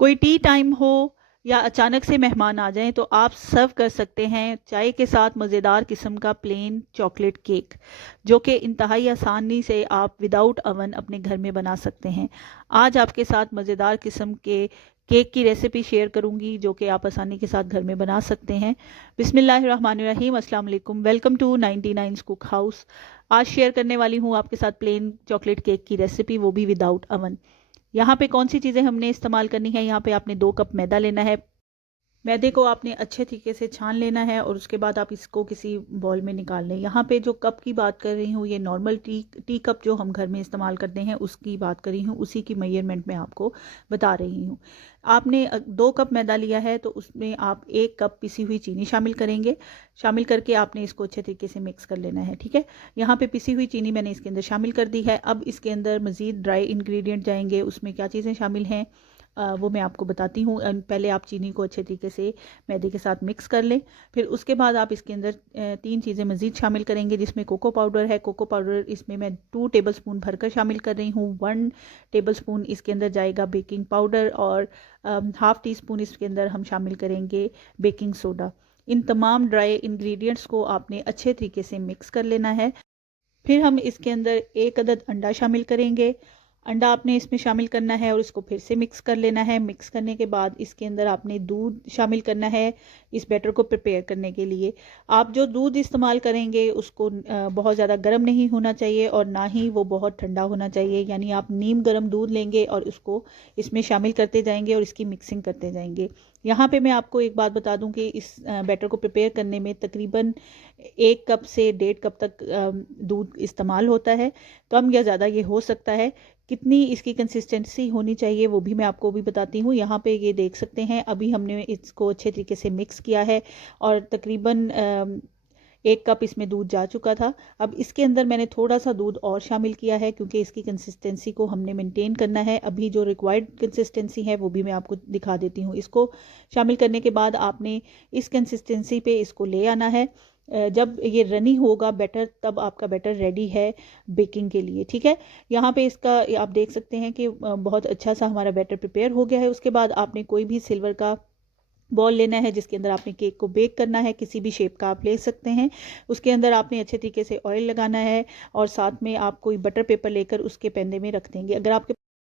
कोई T time हो या अचानक से मेहमान आ जाएं तो आप सर्व कर सकते हैं चाय के साथ मज़ेदार किस्म का प्लेन चॉकलेट केक, जो कि इंतहाई आसानी से आप विदाउट अवन अपने घर में बना सकते हैं। आज आपके साथ मज़ेदार किस्म के केक की रेसिपी शेयर करूंगी जो कि आप आसानी के साथ घर में बना सकते हैं। बिस्मिल्लाहिर्रहमानिर्रहीम, अस्सलाम वालेकुम, वेलकम टू 99 कुक हाउस। आज शेयर करने वाली हूँ आपके साथ प्लेन चॉकलेट केक की रेसिपी, वो भी विदाउट अवन। यहाँ पे कौन सी चीज़ें हमने इस्तेमाल करनी है। यहाँ पे आपने 2 कप मैदा लेना है। मैदे को आपने अच्छे तरीके से छान लेना है और उसके बाद आप इसको किसी बॉल में निकाल लें। यहाँ पे जो कप की बात कर रही हूँ ये नॉर्मल टी कप जो हम घर में इस्तेमाल करते हैं उसकी बात कर रही हूँ, उसी की मेजरमेंट में आपको बता रही हूँ। आपने 2 कप मैदा लिया है तो उसमें आप 1 कप पिसी हुई चीनी शामिल करेंगे। शामिल करके आपने इसको अच्छे तरीके से मिक्स कर लेना है, ठीक है। यहाँ पे पिसी हुई चीनी मैंने इसके अंदर शामिल कर दी है। अब इसके अंदर मज़ीद ड्राई इंग्रेडिएंट जाएंगे। उसमें क्या चीज़ें शामिल हैं वो मैं आपको बताती हूँ। पहले आप चीनी को अच्छे तरीके से मैदे के साथ मिक्स कर लें। फिर उसके बाद आप इसके अंदर 3 चीज़ें मज़ीद शामिल करेंगे, जिसमें कोको पाउडर है। कोको पाउडर इसमें मैं 2 टेबलस्पून भरकर शामिल कर रही हूँ। 1 टेबलस्पून इसके अंदर जाएगा बेकिंग पाउडर और हाफ़ टी स्पून इसके अंदर हम शामिल करेंगे बेकिंग सोडा। इन तमाम ड्राई इंग्रेडिएंट्स को आपने अच्छे तरीके से मिक्स कर लेना है। फिर हम इसके अंदर 1 अदद अंडा शामिल करेंगे। अंडा आपने इसमें शामिल करना है और इसको फिर से मिक्स कर लेना है। मिक्स करने के बाद इसके अंदर आपने दूध शामिल करना है इस बैटर को प्रिपेयर करने के लिए। आप जो दूध इस्तेमाल करेंगे उसको बहुत ज़्यादा गर्म नहीं होना चाहिए और ना ही वो बहुत ठंडा होना चाहिए। यानी आप नीम गर्म दूध लेंगे और उसको इसमें शामिल करते जाएंगे और इसकी मिक्सिंग करते जाएंगे। यहाँ पे मैं आपको एक बात बता दूं कि इस बैटर को प्रिपेयर करने में तकरीबन 1 कप से 1.5 कप तक दूध इस्तेमाल होता है। कम या ज़्यादा ये हो सकता है। कितनी इसकी कंसिस्टेंसी होनी चाहिए वो भी मैं आपको भी बताती हूँ। यहाँ पे ये देख सकते हैं अभी हमने इसको अच्छे तरीके से मिक्स किया है और तकरीबन 1 कप इसमें दूध जा चुका था। अब इसके अंदर मैंने थोड़ा सा दूध और शामिल किया है क्योंकि इसकी कंसिस्टेंसी को हमने मेंटेन करना है। अभी जो रिक्वायर्ड कंसिस्टेंसी है वो भी मैं आपको दिखा देती हूँ। इसको शामिल करने के बाद आपने इस कंसिस्टेंसी पे इसको ले आना है। जब ये रनी होगा बैटर तब आपका बैटर रेडी है बेकिंग के लिए, ठीक है। यहाँ पे इसका आप देख सकते हैं कि बहुत अच्छा सा हमारा बैटर प्रिपेयर हो गया है। उसके बाद आपने कोई भी सिल्वर का बॉल लेना है जिसके अंदर आपने केक को बेक करना है। किसी भी शेप का आप ले सकते हैं। उसके अंदर आपने अच्छे तरीके से ऑयल लगाना है और साथ में आप कोई बटर पेपर लेकर उसके पेंदे में रख देंगे।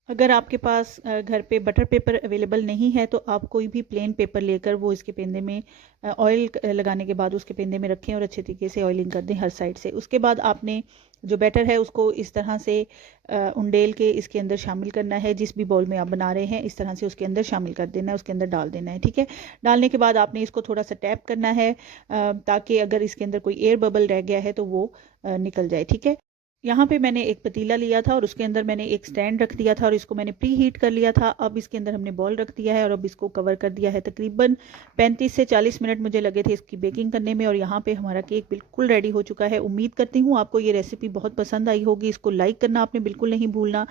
अगर आपके पास घर पे बटर पेपर अवेलेबल नहीं है तो आप कोई भी प्लेन पेपर लेकर वो इसके पेंदे में ऑयल लगाने के बाद उसके पेंदे में रखें और अच्छे तरीके से ऑयलिंग कर दें हर साइड से। उसके बाद आपने जो बैटर है उसको इस तरह से उंडेल के इसके अंदर शामिल करना है। जिस भी बाउल में आप बना रहे हैं इस तरह से उसके अंदर शामिल कर देना है, उसके अंदर डाल देना है, ठीक है। डालने के बाद आपने इसको थोड़ा सा टैप करना है ताकि अगर इसके अंदर कोई एयर बबल रह गया है तो वो निकल जाए, ठीक है। यहाँ पे मैंने एक पतीला लिया था और उसके अंदर मैंने एक स्टैंड रख दिया था और इसको मैंने प्री हीट कर लिया था। अब इसके अंदर हमने बॉल रख दिया है और अब इसको कवर कर दिया है। तकरीबन 35 से 40 मिनट मुझे लगे थे इसकी बेकिंग करने में और यहाँ पे हमारा केक बिल्कुल रेडी हो चुका है। उम्मीद करती हूँ आपको ये रेसिपी बहुत पसंद आई होगी। इसको लाइक करना आपने बिल्कुल नहीं भूलना।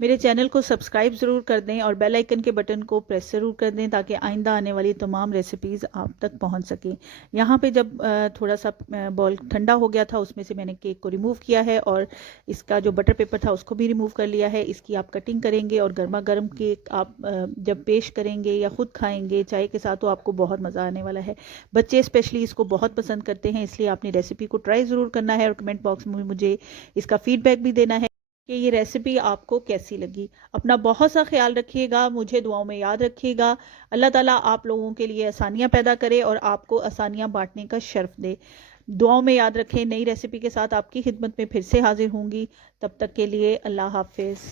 मेरे चैनल को सब्सक्राइब ज़रूर कर दें और बेल आइकन के बटन को प्रेस ज़रूर कर दें ताकि आइंदा आने वाली तमाम रेसिपीज़ आप तक पहुंच सकें। यहाँ पे जब थोड़ा सा बॉल ठंडा हो गया था उसमें से मैंने केक को रिमूव किया है और इसका जो बटर पेपर था उसको भी रिमूव कर लिया है। इसकी आप कटिंग करेंगे और गर्मा गर्म केक आप जब पेश करेंगे या ख़ुद खाएंगे चाय के साथ तो आपको बहुत मज़ा आने वाला है। बच्चे स्पेशली इसको बहुत पसंद करते हैं, इसलिए आपने रेसिपी को ट्राई ज़रूर करना है और कमेंट बॉक्स में मुझे इसका फीडबैक भी देना है कि ये रेसिपी आपको कैसी लगी। अपना बहुत सा ख्याल रखिएगा, मुझे दुआओं में याद रखिएगा। अल्लाह ताला आप लोगों के लिए आसानियाँ पैदा करे और आपको आसानियाँ बांटने का शर्फ दे। दुआओं में याद रखें। नई रेसिपी के साथ आपकी खिदमत में फिर से हाजिर होंगी। तब तक के लिए अल्लाह हाफिज़।